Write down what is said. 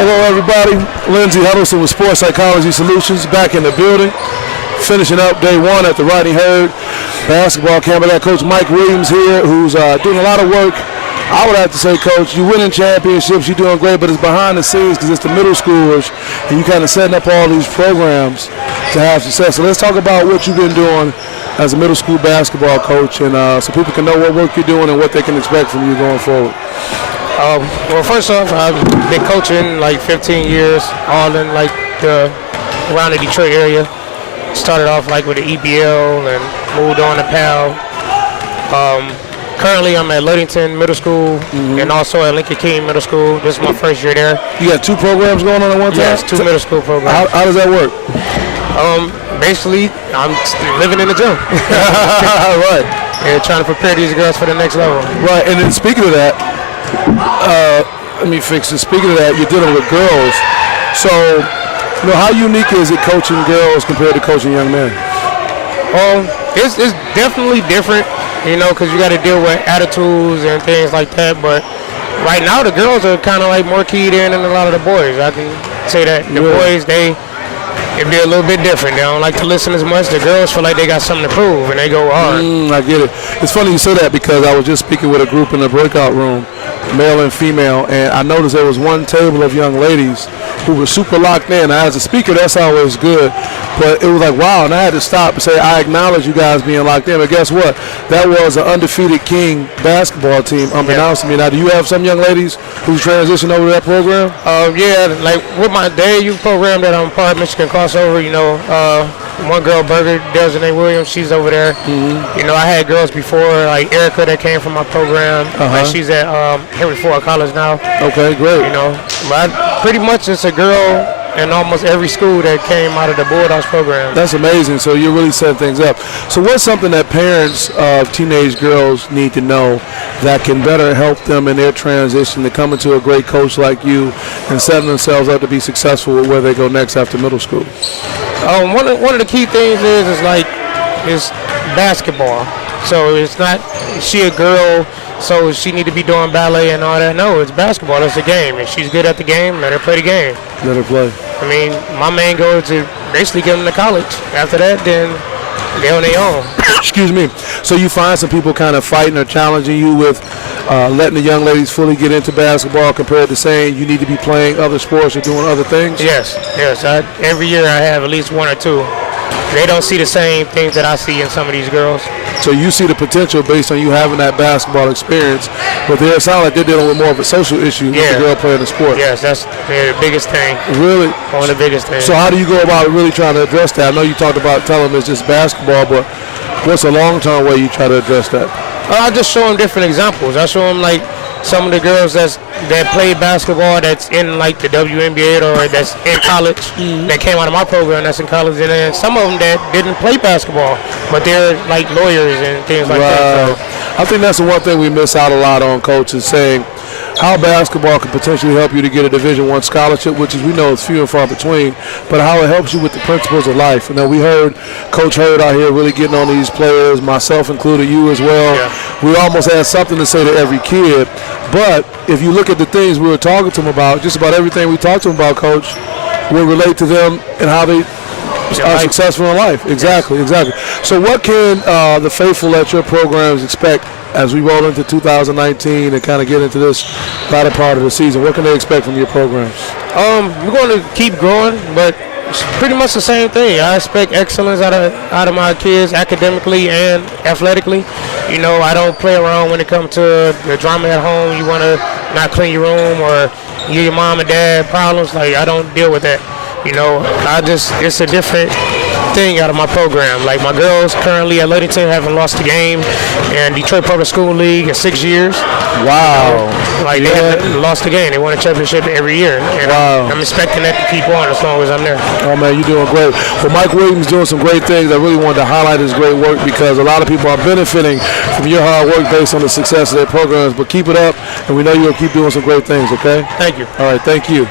Hello, everybody. Lindsey Huddleston with Sports Psychology Solutions back in the building. Finishing up day one at the Rodney Hurd basketball camp. I got Coach Mike Williams here, who's doing a lot of work. I would have to say, Coach, you're winning championships, you're doing great, but it's behind the scenes because it's the middle schoolers, and you kind of setting up all these programs to have success. So let's talk about what you've been doing as a middle school basketball coach, and so people can know what work you're doing and what they can expect from you going forward. Well, first off, I've been coaching like 15 years, all in like around the Detroit area. Started off like with the EBL and moved on to PAL. Currently, I'm at Ludington Middle School and also at Lincoln King Middle School. This is my first year there. You got two programs going on at one time? Yes, two middle school programs. How does that work? Basically, I'm living in the gym. Right. Yeah, trying to prepare these girls for the next level. Right, and then speaking of that, let me fix it. Speaking of that, you're dealing with girls. So, how unique is it coaching girls compared to coaching young men? It's definitely different, because you got to deal with attitudes and things like that. But right now, the girls are kind of like more keyed in than a lot of the boys. I can say that. The boys, it'd be a little bit different. They don't like to listen as much. The girls feel like they got something to prove, and they go hard. I get it. It's funny you say that because I was just speaking with a group in the breakout room, male and female, and I noticed there was one table of young ladies who were super locked in. Now, as a speaker, that's always good, but it was like, wow, and I had to stop and say, I acknowledge you guys being locked in, but guess what? That was an undefeated King basketball team, unbeknownst to me. Now, do you have some young ladies who's transitioned over to that program? Yeah, like with my day youth program that I'm part of, Michigan Crossover, one girl, Desiree Williams, she's over there. I had girls before, like Erica that came from my program. Like she's at Henry Ford College now. Okay, great. But pretty much it's a girl in almost every school that came out of the Bulldogs program. That's amazing. So you're really setting things up. So what's something that parents of teenage girls need to know that can better help them in their transition to come into a great coach like you and setting themselves up to be successful with where they go next after middle school? One of the key things is basketball. So it's not she a girl, so she need to be doing ballet and all that. No, it's basketball. It's a game. If she's good at the game, let her play the game. Let her play. I mean, my main goal is to basically get them to college. After that, then they're on their own. Excuse me. So you find some people kind of fighting or challenging you with letting the young ladies fully get into basketball compared to saying you need to be playing other sports or doing other things? Yes. Every year I have at least one or two. They don't see the same things that I see in some of these girls. So you see the potential based on you having that basketball experience, but they sound like they're dealing with more of a social issue with the girl playing the sport. Yes, that's the biggest thing. Really? One of the biggest things. So how do you go about really trying to address that? I know you talked about telling them it's just basketball, but what's a long-term way you try to address that? I just show them different examples. I show them like some of the girls that play basketball that's in like the WNBA or that's in college that came out of my program that's in college, and then some of them that didn't play basketball but they're like lawyers and things like that. So I think that's the one thing we miss out a lot on, Coach, is saying how basketball can potentially help you to get a Division I scholarship, which is we know is few and far between, but how it helps you with the principles of life. We heard Coach Hurd out here really getting on these players, myself included, you as well. Yeah. We almost had something to say to every kid, but if you look at the things we were talking to them about, just about everything we talked to them about, Coach, will relate to them and how they are successful in life. Exactly. So what can the faithful at your programs expect as we roll into 2019 and kind of get into this latter part of the season? What can they expect from your programs? We're going to keep growing, but it's pretty much the same thing. I expect excellence out of my kids academically and athletically. I don't play around when it comes to the drama at home. You want to not clean your room or your mom and dad problems. Like, I don't deal with that. It's a different thing out of my program. Like, my girls currently at Ludington haven't lost a game in Detroit Public School League in 6 years. Wow. They haven't lost a game. They won a championship every year. And I'm expecting that to keep on as long as I'm there. Oh, man, you're doing great. Well, Mike Williams doing some great things. I really wanted to highlight his great work because a lot of people are benefiting from your hard work based on the success of their programs. But keep it up, and we know you'll keep doing some great things, okay? Thank you. All right, thank you.